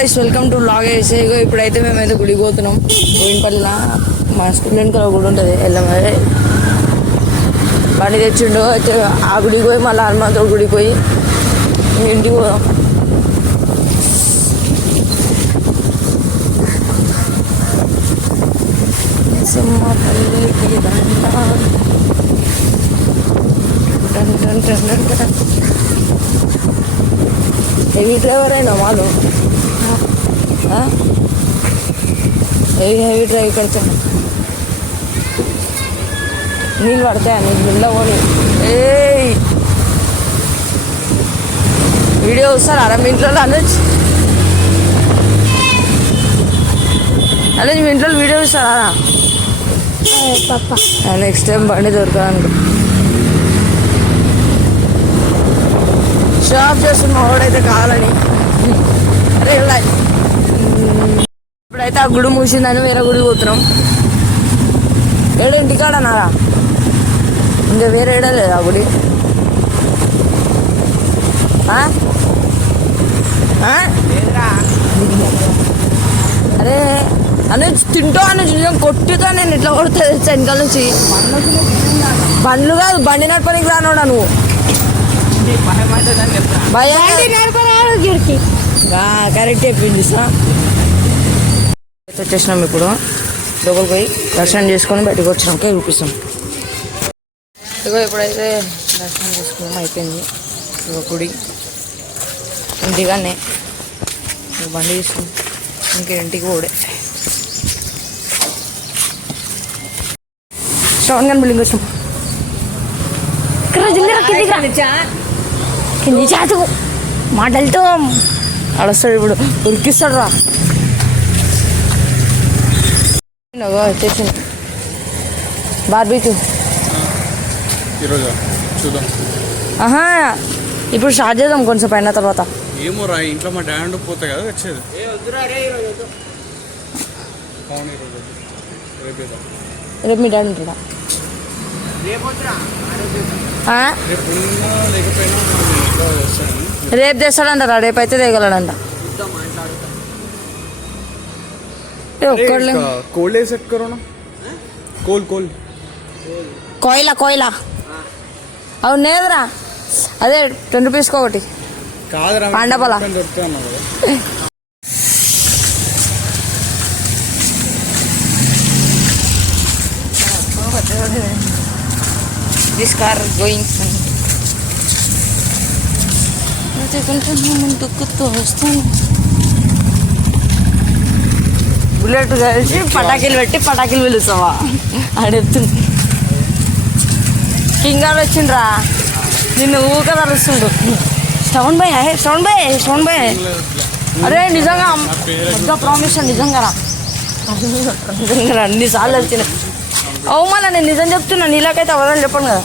Guys welcome to vlog వేసే. ఇప్పుడైతే మేమైతే గుడికి పోతున్నాం. బోయినపల్లిన మా స్కూల్ వెనుక గుడి ఉంటుంది ఎల్లమ్మ. బండి తెచ్చిండు అయితే ఆ గుడికి పోయి మళ్ళీ హనుమంతుడు గుడికి పోయి ఇంటికి పోదాం. హెవీ డ్రైవర్ అయినా వాళ్ళు హెవీ డ్రైవ్ కొంచెం నీళ్ళు పడతాయా నీకు నిల్లబోని. వీడియో వస్తారా మీ ఇంట్లో అనొచ్చు మీ ఇంట్లో వీడియో ఇస్తారా? నెక్స్ట్ టైం బండి దొరకడానికి షాప్ చేస్తున్న వాడైతే కావాలని. అరే ఇప్పుడైతే ఆ గుడి మూసిందని వేరే గుడికి పోతున్నాం. ఇంటికాడన్నారా? ఇంకా వేరే ఏడలేదు ఆ గుడి. అరే అని తింటూ అని కొట్టుతా నేను ఇట్లా కొడుతుంది వెనకాల నుంచి. బండ్లు కాదు బండి నడపడానికి రానోడా నువ్వు. కరెక్ట్ చెప్పింది సార్. వచ్చేసినాం ఇప్పుడు లోపలికి పోయి దర్శనం చేసుకొని బయటకు వచ్చినాం. చూపిస్తాం. ఇగో ఇప్పుడైతే దర్శనం చేసుకున్నాం అయిపోయింది. ఇగో గుడి ఇంటిగానే బండి తీసుకుని ఇంటికి పోడే. శ్రవణ్ గారి బిల్డింగ్ వచ్చాం. కింది చాటు మాటలతో అడస్తాడు ఇప్పుడు ఉరికిస్తాడు రా. వచ్చేసింది బార్బీక్యూ. ఆహా ఇప్పుడు స్టార్ట్ చేద్దాం కొంచెం అయిన తర్వాత. ఏమో రా ఇంట్లో మా డాడీ పోతే కదా వచ్చేది. రేపు మీ డాడీ ఉంటాడా? రేపు తెస్తాడంటారా? రేపు అయితే తెగలడంట. కోయిలా అవును నేదరా. అదే 10 రూపీస్కి ఒకటి పండపల. This car going బుల్లెట్ కలిసి పటాకీలు పెట్టి పటాకీలు పిలుస్తావా ఆడెత్తుంది. కింగాడు వచ్చిండ్రా నిన్ను ఊక తలుస్తుండు. స్టౌన్ బాయ్ అరే నిజంగా పెద్ద ప్రామిస్ నిజంగా అన్నిసార్లు వచ్చినాయి. అవు మళ్ళీ నేను నిజం చెప్తున్నా. నీళ్ళకైతే అవదని చెప్పను కదా.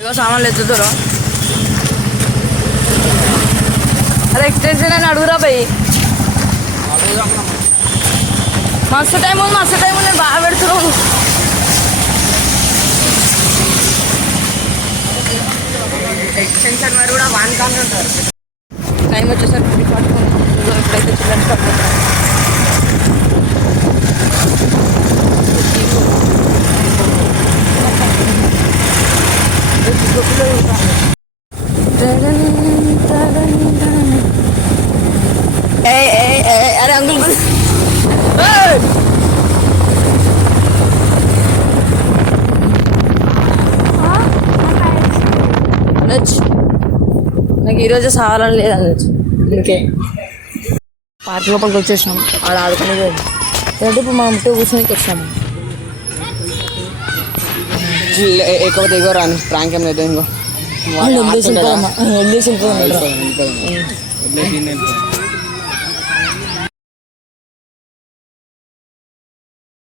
ఇగో సామాన్లు ఎత్తుతారు. అరే ఎక్స్టెన్షన్ అని అడుగురా పోయి. మస్తు టైం ఉంది నేను బాగా పెడుతున్నాను. ఎక్స్టెన్షన్ మరి కూడా వాన్ కాన్ ఉంటారు. టైం వచ్చేసరికి ఇప్పుడైతే చిల్డ్రన్స్ పడుతుంది. అరే అంకుల్ నాకు ఈరోజు సావాలని లేదనొచ్చు. ఇంకే పార్క్ లోపలికి వచ్చేసినాం. ఆడ ఆడుకుని అంటే ఇప్పుడు మనం ఇంటికి కూర్చొని వచ్చాము. ఎక్కువ దిగో రాని ప్రాంక్ ఏమైనా ఇంకో